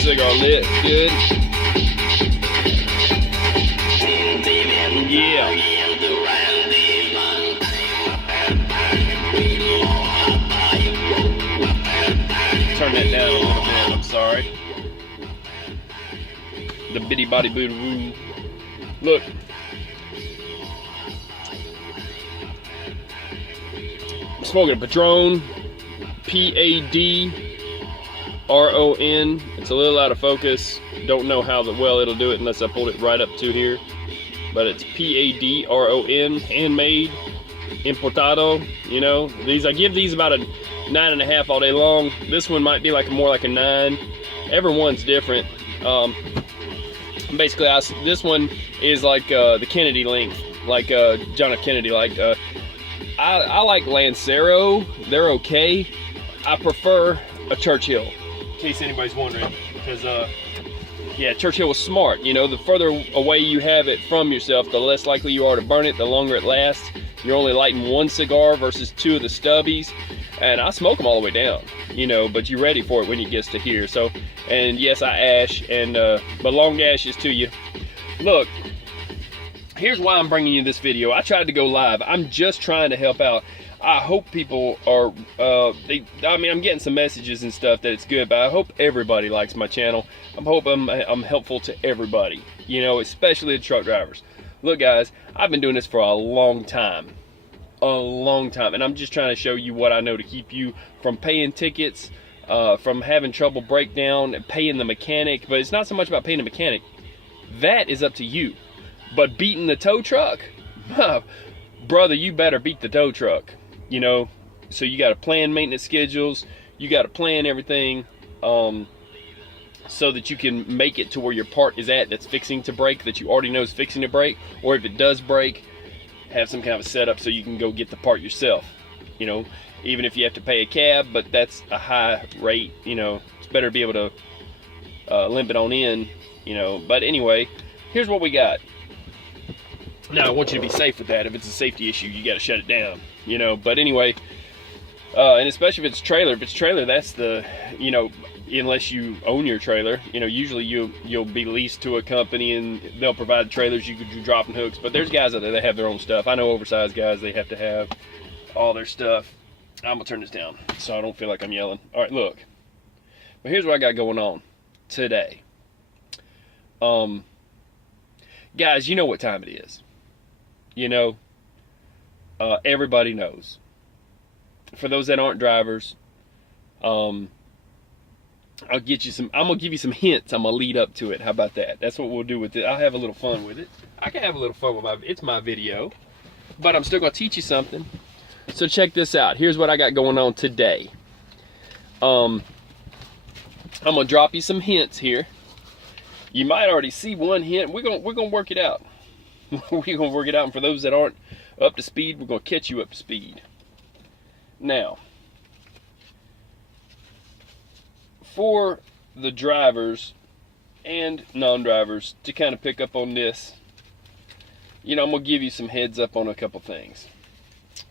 Cigar lit, good. Yeah. Turn that down a little bit, I'm sorry. The bitty body boo woo. Look. I'm smoking a Padron. P-A-D-R-O-N. It's a little out of focus. Don't know how well it'll do it unless I pulled it right up to here. But it's P-A-D-R-O-N. Handmade. Importado. You know, these, I give these about a 9.5 all day long. This one might be more like a 9. Every one's different. Basically, this one is like the Kennedy length, like John F. Kennedy. I like Lancero. They're okay. I prefer a Churchill, in case anybody's wondering, because yeah, Churchill was smart. You know, the further away you have it from yourself, the less likely you are to burn it, the longer it lasts. You're only lighting one cigar versus 2 of the stubbies, and I smoke them all the way down, you know, but you're ready for it when it gets to here. So, and yes, I ash, and but long ashes to you. Look, here's why I'm bringing you this video. I tried to go live. I'm just trying to help out. I hope people are, I mean, I'm getting some messages and stuff that it's good, but I hope everybody likes my channel. I hope I'm helpful to everybody, you know, especially the truck drivers. Look, guys, I've been doing this for a long time, and I'm just trying to show you what I know to keep you from paying tickets, from having trouble breakdown, and paying the mechanic. But it's not so much about paying the mechanic. That is up to you. But beating the tow truck, brother, you better beat the tow truck. You know, so you got to plan maintenance schedules. You got to plan everything so that you can make it to where your part is at that's fixing to break, that you already know is fixing to break. Or if it does break, have some kind of a setup so you can go get the part yourself. You know, even if you have to pay a cab, but that's a high rate. You know, it's better to be able to limp it on in. You know, but anyway, here's what we got. Now, I want you to be safe with that. If it's a safety issue, you got to shut it down, you know. But anyway, and especially if it's trailer. If it's trailer, that's the, you know, unless you own your trailer, you know, usually you'll be leased to a company and they'll provide trailers you could do dropping hooks. But there's guys out there that have their own stuff. I know oversized guys, they have to have all their stuff. I'm going to turn this down so I don't feel like I'm yelling. All right, look. But here's what I got going on today. Guys, you know what time it is. You know, everybody knows. For those that aren't drivers, I'll get you some. I'm gonna give you some hints. I'm gonna lead up to it. How about that? That's what we'll do with it. I'll have a little fun with it. I can have a little fun with it's my video, but I'm still gonna teach you something. So check this out. Here's what I got going on today. I'm gonna drop you some hints here. You might already see one hint. We're gonna work it out. We're gonna work it out, and for those that aren't up to speed, we're gonna catch you up to speed. Now, for the drivers and non-drivers to kind of pick up on this, you know, I'm gonna give you some heads up on a couple things.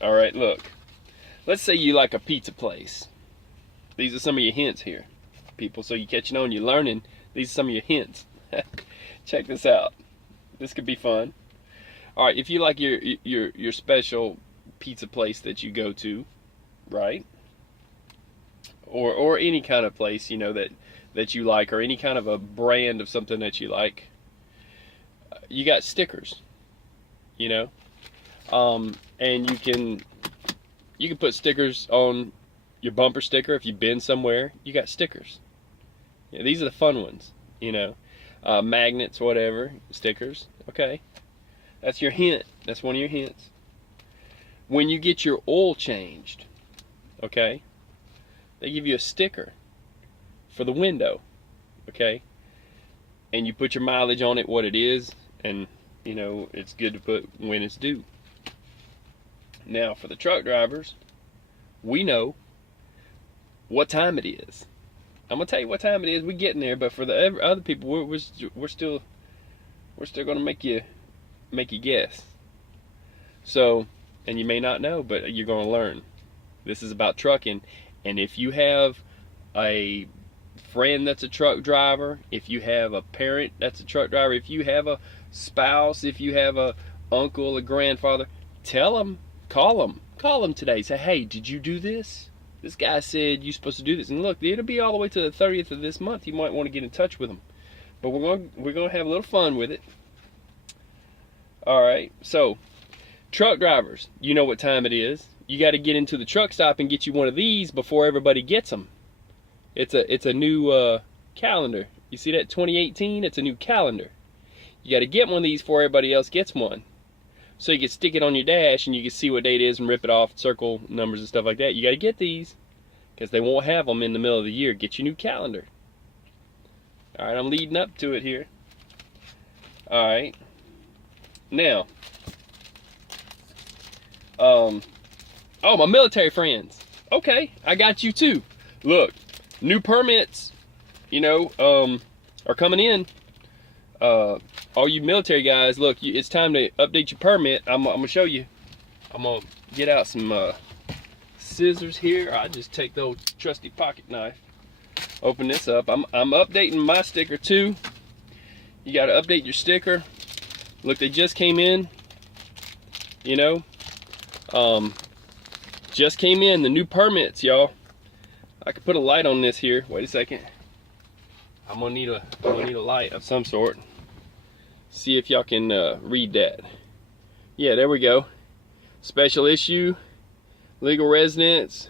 All right, look. Let's say you like a pizza place. These are some of your hints here, people. So you're catching on, you're learning. These are some of your hints. Check this out. This could be fun. All right, if you like your special pizza place that you go to, right? Or any kind of place, you know, that you like, or any kind of a brand of something that you like, you got stickers, you know, and you can put stickers on your bumper sticker. If you've been somewhere, you got stickers. Yeah, these are the fun ones, you know, magnets, whatever, stickers. Okay, that's your hint. That's one of your hints. When you get your oil changed, okay, they give you a sticker for the window, okay, and you put your mileage on it, what it is, and you know, it's good to put when it's due. Now, for the truck drivers, we know what time it is. I'm gonna tell you what time it is. We're getting there, but for the other people, we're still gonna make you guess. So, and you may not know, but you're gonna learn. This is about trucking, and if you have a friend that's a truck driver, if you have a parent that's a truck driver, if you have a spouse, if you have a uncle, a grandfather, tell them, call them today. Say, hey, did you do this? This guy said you're supposed to do this. And look, it'll be all the way to the 30th of this month. You might want to get in touch with them. But we're going to have a little fun with it. All right, so truck drivers, you know what time it is. You got to get into the truck stop and get you one of these before everybody gets them. It's a new calendar. You see that 2018? It's a new calendar. You got to get one of these before everybody else gets one. So you can stick it on your dash and you can see what date it is and rip it off, circle numbers and stuff like that. You got to get these because they won't have them in the middle of the year. Get your new calendar. All right, I'm leading up to it here. All right. Now, oh, my military friends. Okay, I got you too. Look, new permits, you know, are coming in. All you military guys, look, it's time to update your permit. I'm gonna show you. I'm gonna get out some scissors here. I just take the old trusty pocket knife. Open this up. I'm updating my sticker too. You got to update your sticker. Look, they just came in. You know, just came in the new permits, y'all. I could put a light on this here. Wait a second. I'm gonna need a light of some sort. See if y'all can read that. Yeah, there we go. Special issue, legal residence,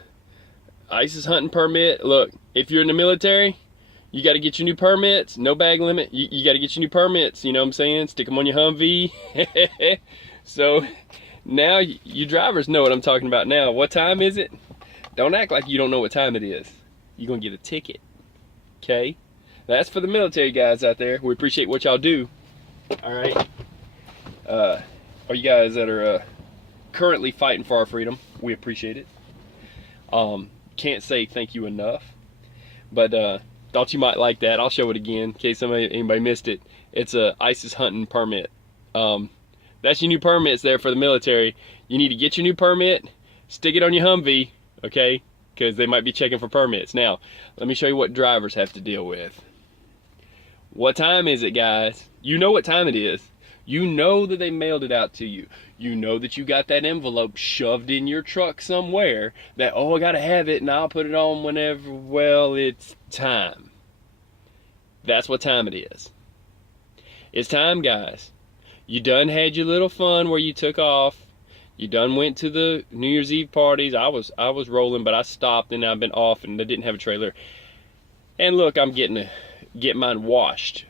ISIS hunting permit. Look, if you're in the military, you got to get your new permits. No bag limit. You got to get your new permits. You know what I'm saying? Stick them on your Humvee. So now you drivers know what I'm talking about now. What time is it? Don't act like you don't know what time it is. You're going to get a ticket. Okay? That's for the military guys out there. We appreciate what y'all do. All right? Or you guys that are currently fighting for our freedom, we appreciate it. Can't say thank you enough. But thought you might like that. I'll show it again in case anybody missed it. It's a ISIS hunting permit. That's your new permits there for the military. You need to get your new permit, stick it on your Humvee, okay? Because they might be checking for permits. Now, let me show you what drivers have to deal with. What time is it, guys? You know what time it is. You know that they mailed it out to you. You know that you got that envelope shoved in your truck somewhere that, oh, I gotta have it and I'll put it on whenever. Well, it's time. That's what time it is. It's time, guys. You done had your little fun where you took off. You done went to the New Year's Eve parties. I was rolling, but I stopped and I've been off and I didn't have a trailer. And look, I'm getting mine washed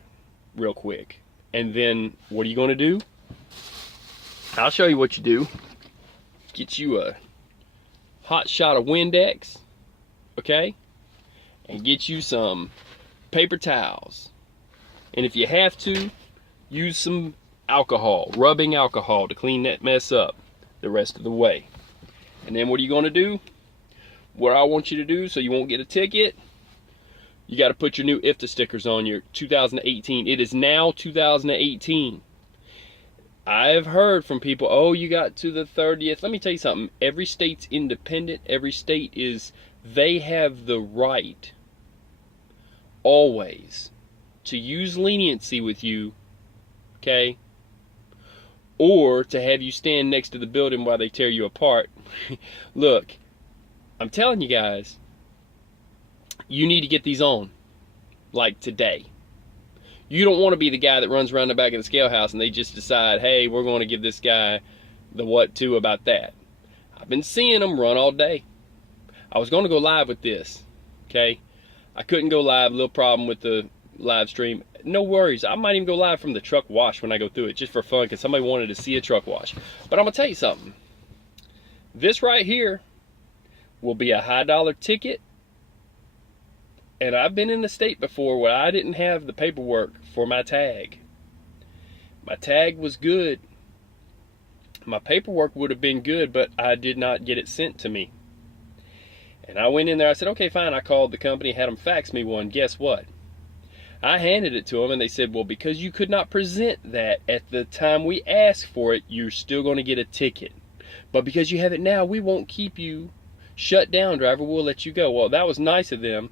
real quick. And then what are you going to do? I'll show you what you do. Get you a hot shot of Windex, okay? And get you some paper towels. And if you have to, use some alcohol, rubbing alcohol to clean that mess up the rest of the way. And then what are you going to do? What I want you to do so you won't get a ticket, you got to put your new IFTA stickers on your 2018. It is now 2018. I've heard from people, oh, you got to the 30th. Let me tell you something. Every state's independent. Every state they have the right, always, to use leniency with you, okay? Or to have you stand next to the building while they tear you apart. Look, I'm telling you guys, you need to get these on, like today. You don't want to be the guy that runs around the back of the scale house and they just decide, hey, we're going to give this guy the what to about that. I've been seeing them run all day. I was going to go live with this, okay? I couldn't go live, a little problem with the live stream. No worries, I might even go live from the truck wash when I go through it, just for fun, because somebody wanted to see a truck wash. But I'm going to tell you something. This right here will be a high dollar ticket. And I've been in the state before where I didn't have the paperwork for my tag. My tag was good. My paperwork would have been good, but I did not get it sent to me. And I went in there, I said, okay, fine. I called the company, had them fax me one. Guess what? I handed it to them, and they said, well, because you could not present that at the time we asked for it, you're still going to get a ticket. But because you have it now, we won't keep you shut down, driver. We'll let you go. Well, that was nice of them.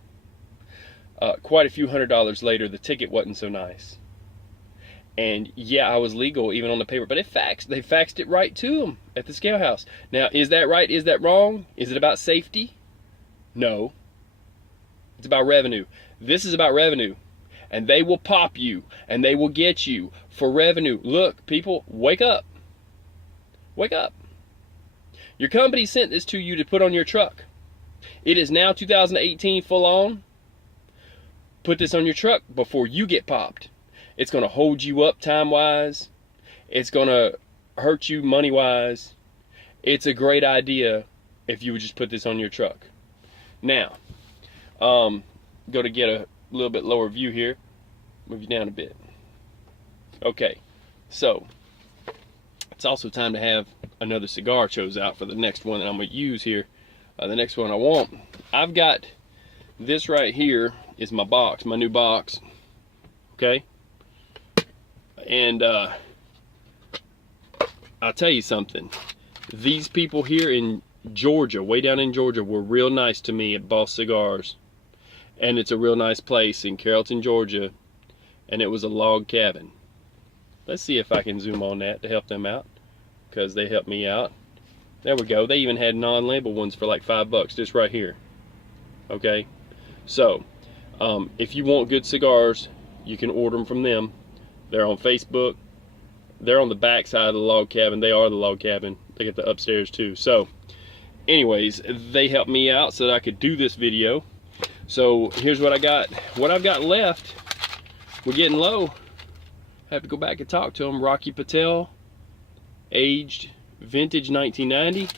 quite a few $100s later, the ticket wasn't so nice. And yeah, I was legal even on the paper, but they faxed it right to them at the scale house. Now, is that right? Is that wrong? Is it about safety? No. It's about revenue. This is about revenue. And they will pop you, and they will get you for revenue. Look, people, wake up. Wake up. Your company sent this to you to put on your truck. It is now 2018 full on. Put this on your truck before you get popped. It's going to hold you up time-wise. It's going to hurt you money-wise. It's a great idea if you would just put this on your truck. Now, go to get a little bit lower view here. Move you down a bit. Okay, so it's also time to have another cigar chose out for the next one that I'm going to use here. The next one I want. I've got this right here is my box, my new box. Okay? And I'll tell you something. These people here in Georgia, way down in Georgia, were real nice to me at Boss Cigars. And it's a real nice place in Carrollton, Georgia. And it was a log cabin. Let's see if I can zoom on that to help them out, because they helped me out. There we go. They even had non-label ones for like $5 just right here. Okay? So, if you want good cigars, you can order them from them. They're on Facebook. They're on the back side of the log cabin. They are the log cabin. They got the upstairs too. So, anyways, they helped me out so that I could do this video. So, here's what I got. What I've got left, we're getting low. I have to go back and talk to them. Rocky Patel, aged vintage 1990,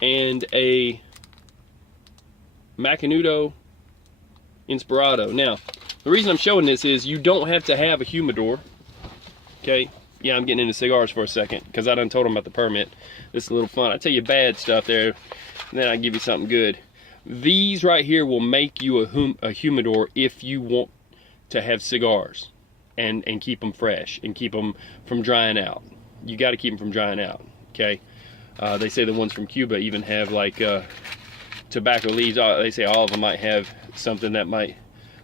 and a Macanudo Inspirado. Now, the reason I'm showing this is you don't have to have a humidor. Okay, yeah, I'm getting into cigars for a second because I done told them about the permit. This is a little fun. I tell you bad stuff there, and then I give you something good. These right here will make you a humidor if you want to have cigars and keep them fresh and keep them from drying out. You got to keep them from drying out. Okay, they say the ones from Cuba even have like tobacco leaves. They say all of them might have something that might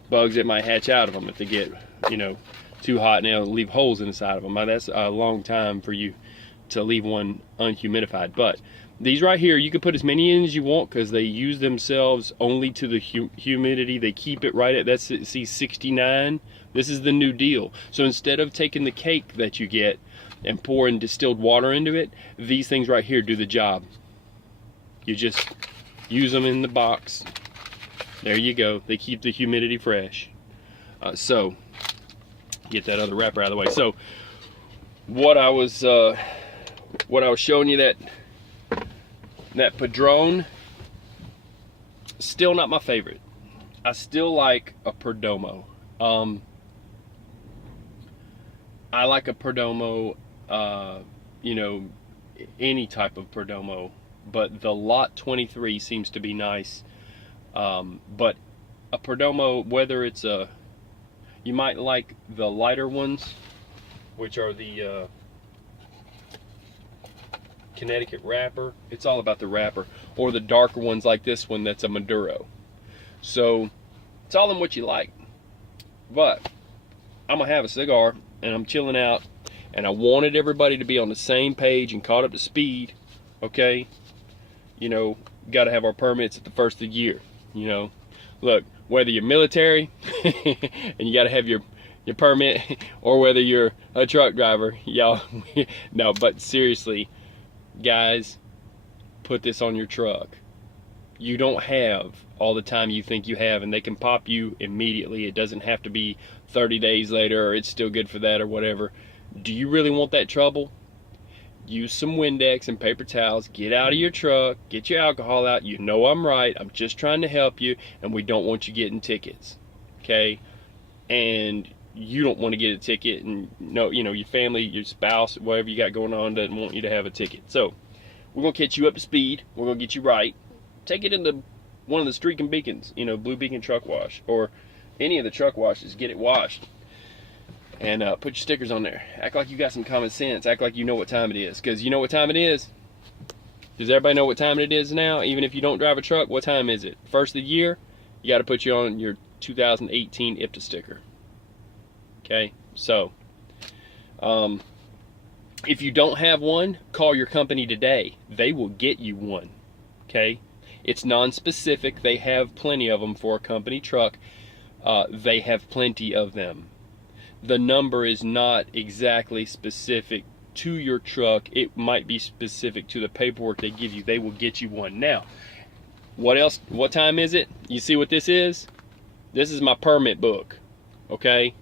bugs that might hatch out of them if they get, you know, too hot and they'll leave holes inside of them. Now, that's a long time for you to leave one unhumidified. But these right here, you can put as many in as you want because they use themselves only to the humidity. They keep it right at, that's, see, 69. This is the new deal. So instead of taking the cake that you get and pouring distilled water into it, these things right here do the job. You just use them in the box. There you go. They keep the humidity fresh. So, get that other wrapper out of the way. So, what I was showing you, that Padron, still not my favorite. I still like a Perdomo. I like a Perdomo, you know, any type of Perdomo, but the Lot 23 seems to be nice. But a Perdomo, whether it's you might like the lighter ones, which are the Connecticut wrapper. It's all about the wrapper. Or the darker ones like this one that's a Maduro. So, it's all in what you like. But, I'm going to have a cigar, and I'm chilling out, and I wanted everybody to be on the same page and caught up to speed, okay? You know, got to have our permits at the first of the year, you know? Look, whether you're military, and you got to have your permit, or whether you're a truck driver, y'all, no, but seriously, guys, put this on your truck. You don't have all the time you think you have, and they can pop you immediately. It doesn't have to be 30 days later, or it's still good for that, or whatever. Do you really want that trouble? Use some Windex and paper towels, get out of your truck, get your alcohol out. You know I'm right, I'm just trying to help you, and we don't want you getting tickets, okay? And you don't want to get a ticket, and no, you know, your family, your spouse, whatever you got going on doesn't want you to have a ticket. So we're gonna catch you up to speed. We're gonna get you right. Take it into one of the Streak and Beacons, you know, Blue Beacon Truck Wash, or any of the truck washes. Get it washed, and put your stickers on there. Act like you got some common sense. Act like you know what time it is, because you know what time it is. Does everybody know what time it is now? Even if you don't drive a truck, what time is it? First of the year, you got to put you on your 2018 IPTA sticker. Okay, so if you don't have one, call your company today. They will get you one. Okay, it's non-specific. They have plenty of them for a company truck. They have plenty of them. The number is not exactly specific to your truck. It might be specific to the paperwork they give you. They will get you one. Now, what else? What time is it? You see what this is? This is my permit book. Okay,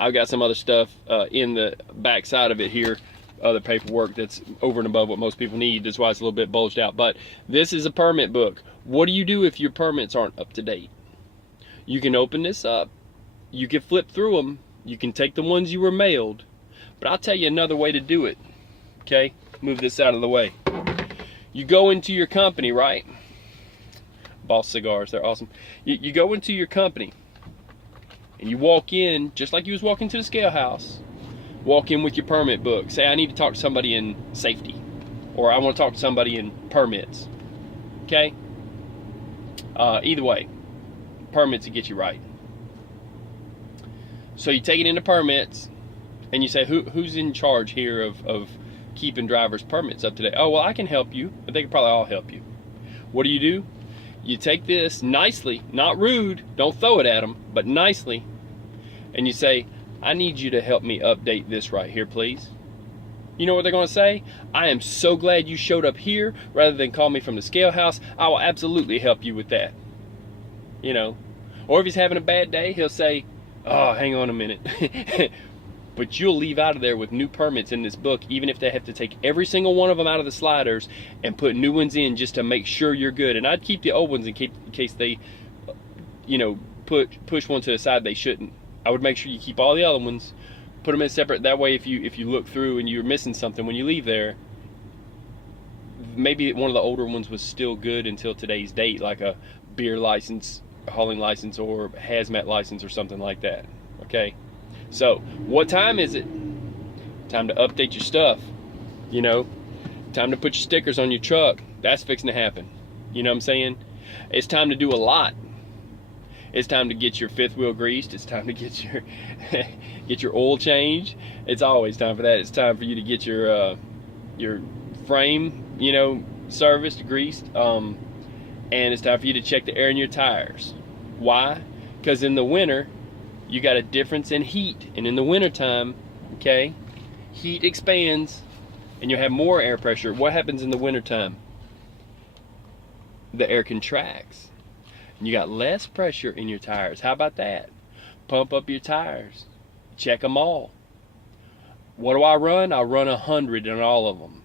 I've got some other stuff in the back side of it here, other paperwork that's over and above what most people need. That's why it's a little bit bulged out. But this is a permit book. What do you do if your permits aren't up to date? You can open this up. You can flip through them. You can take the ones you were mailed. But I'll tell you another way to do it. Okay, move this out of the way. You go into your company, right? Boss Cigars, they're awesome. You go into your company and you walk in just like you was walking to the scale house. Walk in with your permit book. Say, I need to talk to somebody in safety, or I want to talk to somebody in permits. Okay? Either way, permits will get you right. So you take it into permits and you say, who's in charge here of keeping drivers' permits up to date? Oh, well, I can help you, but they can probably all help you. What do? You take this nicely, not rude, don't throw it at them, but nicely, and you say, I need you to help me update this right here, please. You know what they're going to say? I am so glad you showed up here rather than call me from the scale house. I will absolutely help you with that. You know, or if he's having a bad day, he'll say, oh, hang on a minute. But you'll leave out of there with new permits in this book, even if they have to take every single one of them out of the sliders and put new ones in just to make sure you're good. And I'd keep the old ones in case they, you know, push one to the side they shouldn't. I would make sure you keep all the other ones, put them in separate. That way, if you look through and you're missing something when you leave there, maybe one of the older ones was still good until today's date, like a beer license, hauling license, or hazmat license or something like that. Okay, so what time is it? Time to update your stuff. You know, time to put your stickers on your truck. That's fixing to happen. You know what I'm saying? It's time to do a lot. It's time to get your fifth wheel greased. It's time to get your get your oil changed. It's always time for that. It's time for you to get your frame, you know, serviced, greased, and it's time for you to check the air in your tires. Why? Because in the winter, you got a difference in heat, and in the winter time, okay, heat expands, and you'll have more air pressure. What happens in the winter time? The air contracts. You got less pressure in your tires. How about that? Pump up your tires. Check them all. What do I run? I run 100 on all of them.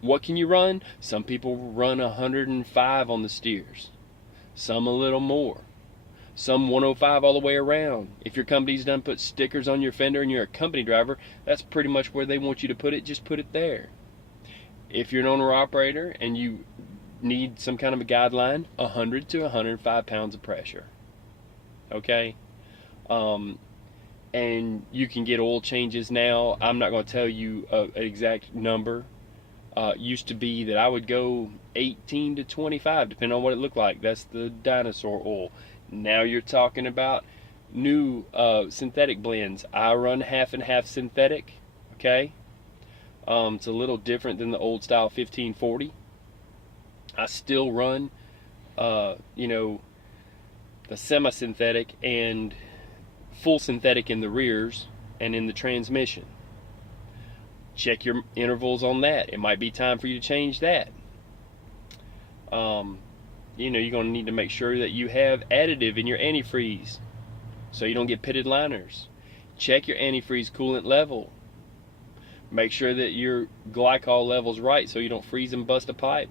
What can you run? Some people run 105 on the steers. Some a little more. Some 105 all the way around. If your company's done put stickers on your fender and you're a company driver, that's pretty much where they want you to put it. Just put it there. If you're an owner operator and you need some kind of a guideline, 100 to 105 pounds of pressure. Okay? And you can get oil changes now. I'm not going to tell you an exact number. Used to be that I would go 18 to 25, depending on what it looked like. That's the dinosaur oil. Now you're talking about new synthetic blends. I run half and half synthetic. Okay? It's a little different than the old style 1540. I still run, you know, the semi-synthetic and full synthetic in the rears and in the transmission. Check your intervals on that. It might be time for you to change that. You know, you're going to need to make sure that you have additive in your antifreeze so you don't get pitted liners. Check your antifreeze coolant level. Make sure that your glycol level's right so you don't freeze and bust a pipe.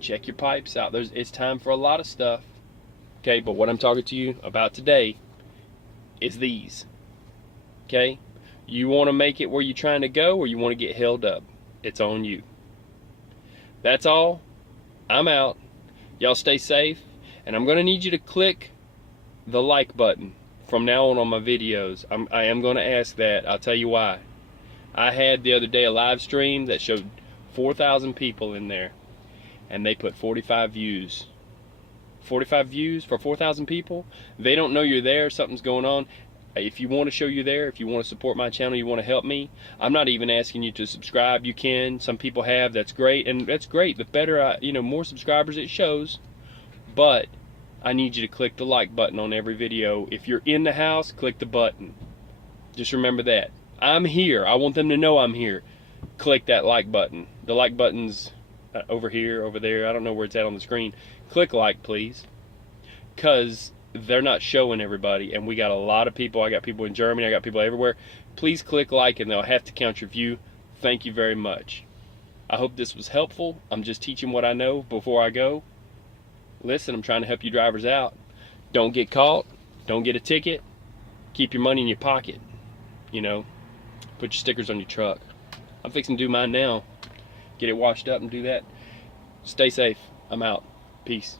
Check your pipes out. It's time for a lot of stuff. Okay, but what I'm talking to you about today is these. Okay? You want to make it where you're trying to go, or you want to get held up. It's on you. That's all. I'm out. Y'all stay safe. And I'm going to need you to click the like button from now on my videos. I am going to ask that. I'll tell you why. I had the other day a live stream that showed 4,000 people in there. And they put 45 views. 45 views for 4,000 people. They don't know you're there, something's going on. If you want to show you're there, if you want to support my channel, you want to help me, I'm not even asking you to subscribe. You can. Some people have. That's great. And that's great. The better, more subscribers it shows. But I need you to click the like button on every video. If you're in the house, click the button. Just remember that. I'm here. I want them to know I'm here. Click that like button. The like button's over here, over there. I don't know where it's at on the screen. Click like, please. Because they're not showing everybody, and we got a lot of people. I got people in Germany, I got people everywhere. Please click like, and they'll have to count your view. Thank you very much. I hope this was helpful. I'm just teaching what I know before I go. Listen, I'm trying to help you drivers out. Don't get caught. Don't get a ticket. Keep your money in your pocket. Put your stickers on your truck. I'm fixing to do mine now. Get it washed up and do that. Stay safe. I'm out. Peace.